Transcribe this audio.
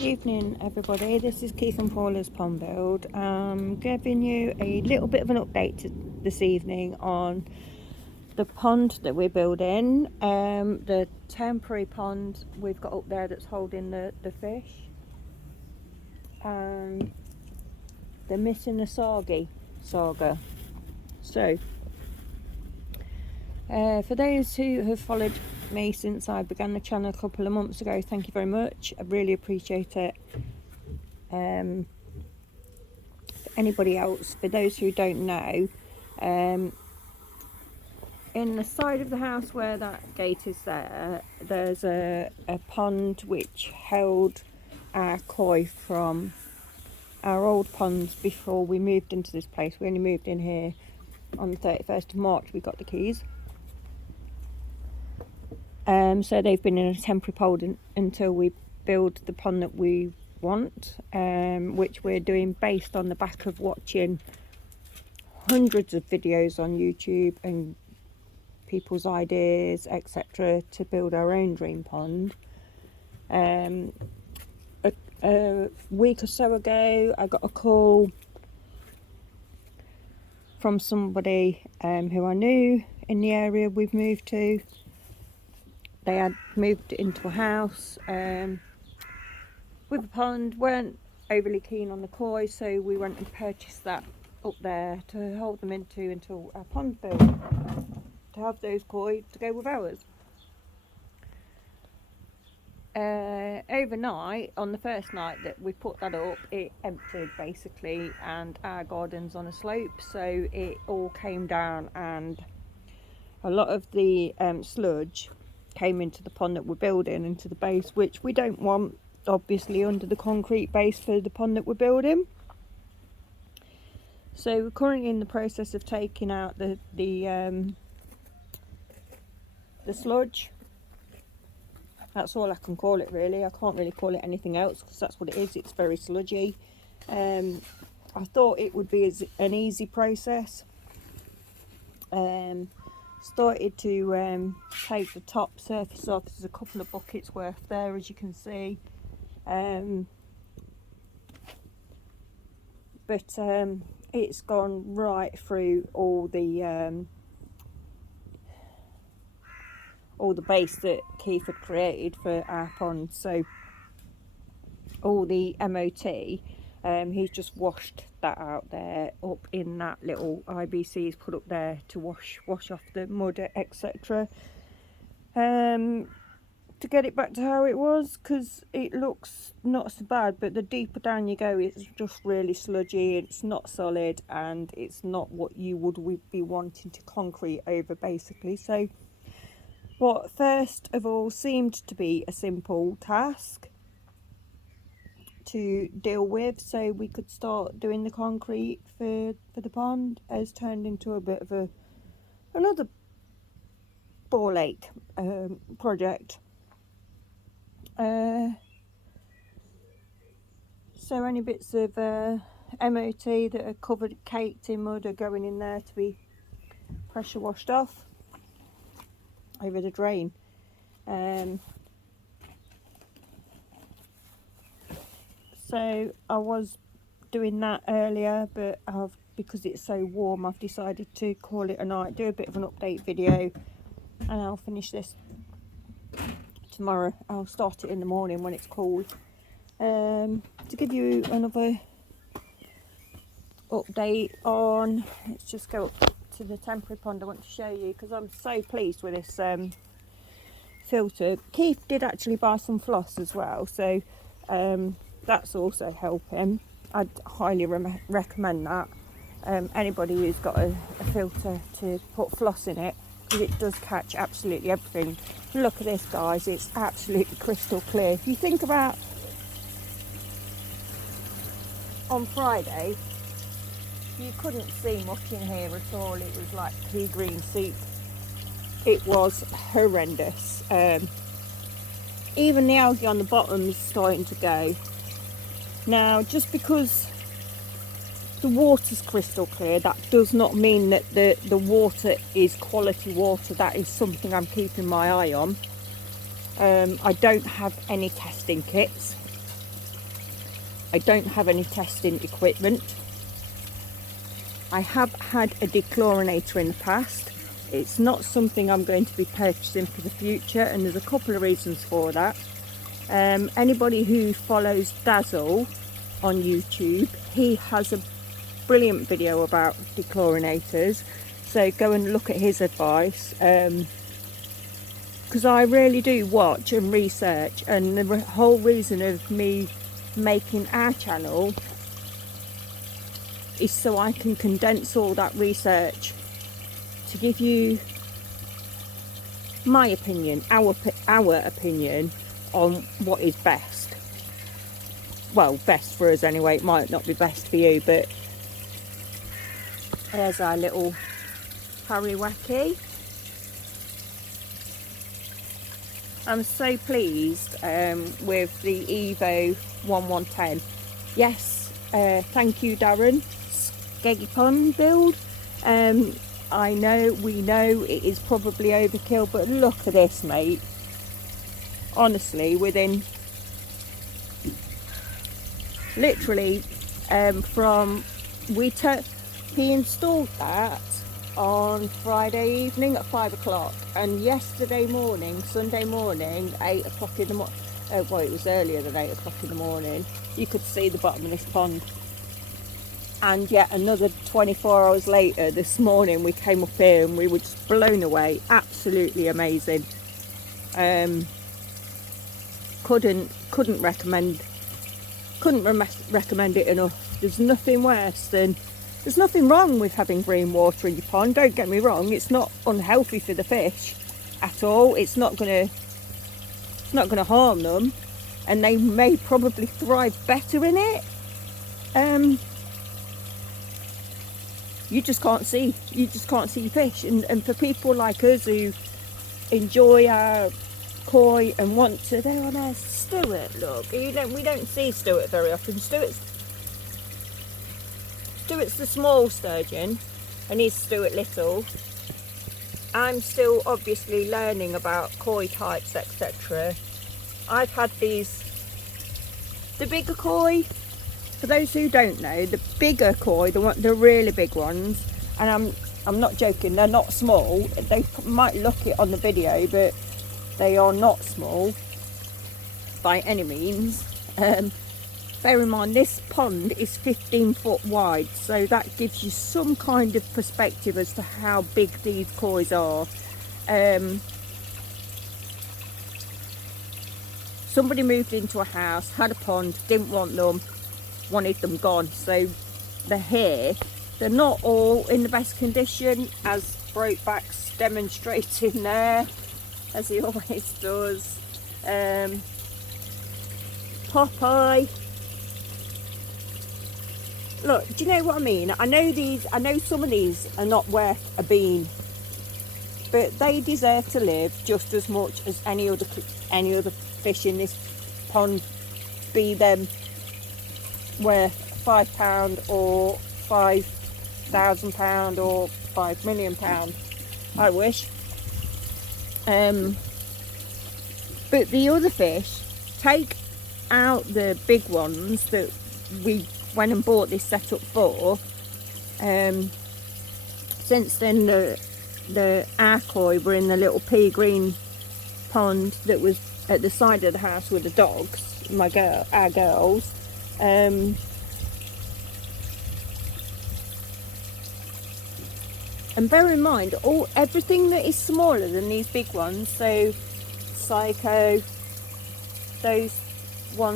Evening everybody, this is Keith and Paula's Pond Build. I'm giving you a little bit of an update this evening on the pond that we're building, the temporary pond we've got up there that's holding the fish. They're missing the Asagi saga. So for those who have followed me since I began the channel a couple of months ago, thank you very much. I really appreciate it. For anybody else, for those who don't know, in the side of the house where that gate is there's a pond which held our koi from our old ponds before we moved into this place. We only moved in here on the 31st of March, we got the keys. So they've been in a temporary pond until we build the pond that we want, which we're doing based on the back of watching hundreds of videos on YouTube and people's ideas, etc., to build our own dream pond. A week or so ago, I got a call from somebody who I knew in the area we've moved to. They had moved into a house with a pond, weren't overly keen on the koi, so we went and purchased that up there to hold them into until our pond built, to have those koi to go with ours. Overnight, on the first night that we put that up, it emptied basically, and our garden's on a slope, so it all came down and a lot of the sludge came into the pond that we're building, into the base, which we don't want obviously under the concrete base for the pond that we're building. So we're currently in the process of taking out the sludge. That's all I can call it really. I can't really call it anything else because that's what it is. It's very sludgy. I thought it would be an easy process. Started to take the top surface off. There's a couple of buckets worth there, as you can see. But it's gone right through all the base that Keith had created for our pond. So all the MOT, he's just washed that out there up in that little IBC he's put up there to wash off the mud, etc. To get it back to how it was, because it looks not so bad, but the deeper down you go, it's just really sludgy. It's not solid, and it's not what you would be wanting to concrete over basically. So what first of all seemed to be a simple task to deal with, so we could start doing the concrete for the pond, has turned into a bit of another ball ache project. So any bits of MOT that are covered, caked in mud, are going in there to be pressure washed off over the drain. So I was doing that earlier, but because it's so warm, I've decided to call it a night, do a bit of an update video, and I'll finish this tomorrow. I'll start it in the morning when it's cool. To give you another update on, let's just go up to the temporary pond I want to show you, because I'm so pleased with this filter. Keith did actually buy some floss as well, so that's also helping. I'd highly recommend that. Anybody who's got a filter, to put floss in it, because it does catch absolutely everything. Look at this, guys, it's absolutely crystal clear. If you think about on Friday, you couldn't see much in here at all. It was like pea green soup. It was horrendous. Even the algae on the bottom is starting to go. Now, just because the water's crystal clear, that does not mean that the water is quality water. That is something I'm keeping my eye on. I don't have any testing kits. I don't have any testing equipment. I have had a dechlorinator in the past. It's not something I'm going to be purchasing for the future, and there's a couple of reasons for that. Anybody who follows Dazzle on YouTube, he has a brilliant video about dechlorinators, so go and look at his advice, because I really do watch and research, and the whole reason of me making our channel is so I can condense all that research to give you my opinion, our opinion on what is best. Well, best for us anyway. It might not be best for you, but there's our little Pariwaki. I'm so pleased with the Evo 1110. Yes, thank you, Darren. Skeggy Pond build. I know, we know it is probably overkill, but look at this, mate. Honestly, within literally he installed that on Friday evening at 5 o'clock, and yesterday morning, Sunday morning, 8 o'clock in the morning, well, it was earlier than 8 o'clock in the morning, you could see the bottom of this pond. And yet another 24 hours later, this morning, we came up here and we were just blown away. Absolutely amazing. Couldn't recommend it enough. There's nothing worse than, there's nothing wrong with having green water in your pond, don't get me wrong. It's not unhealthy for the fish at all. It's not gonna harm them, and they may probably thrive better in it. You just can't see fish, and for people like us who enjoy our koi and want to, there on our Stewart, look, we don't see Stewart very often. Stewart's the small sturgeon, and he's Stewart little. I'm still obviously learning about koi types, etc. I've had the bigger koi. For those who don't know, the bigger koi, the really big ones, and I'm not joking, they're not small. They might look it on the video, but they are not small by any means. Bear in mind, this pond is 15 foot wide, so that gives you some kind of perspective as to how big these kois are. Somebody moved into a house, had a pond, didn't want them, wanted them gone, so they're here. They're not all in the best condition, as Brokeback's demonstrating there, as he always does. Popeye, look, do you know what I mean? I know some of these are not worth a bean, but they deserve to live just as much as any other fish in this pond, be them worth £5 or £5,000 or £5 million. I wish. But the other fish, take out the big ones that we went and bought this setup for. Since then, our koi were in the little pea green pond that was at the side of the house with the dogs, our girls. And bear in mind, everything that is smaller than these big ones, so Psycho, those